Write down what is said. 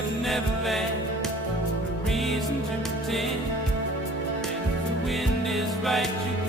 left Neverland for a reason to pretend. And if the wind is right, you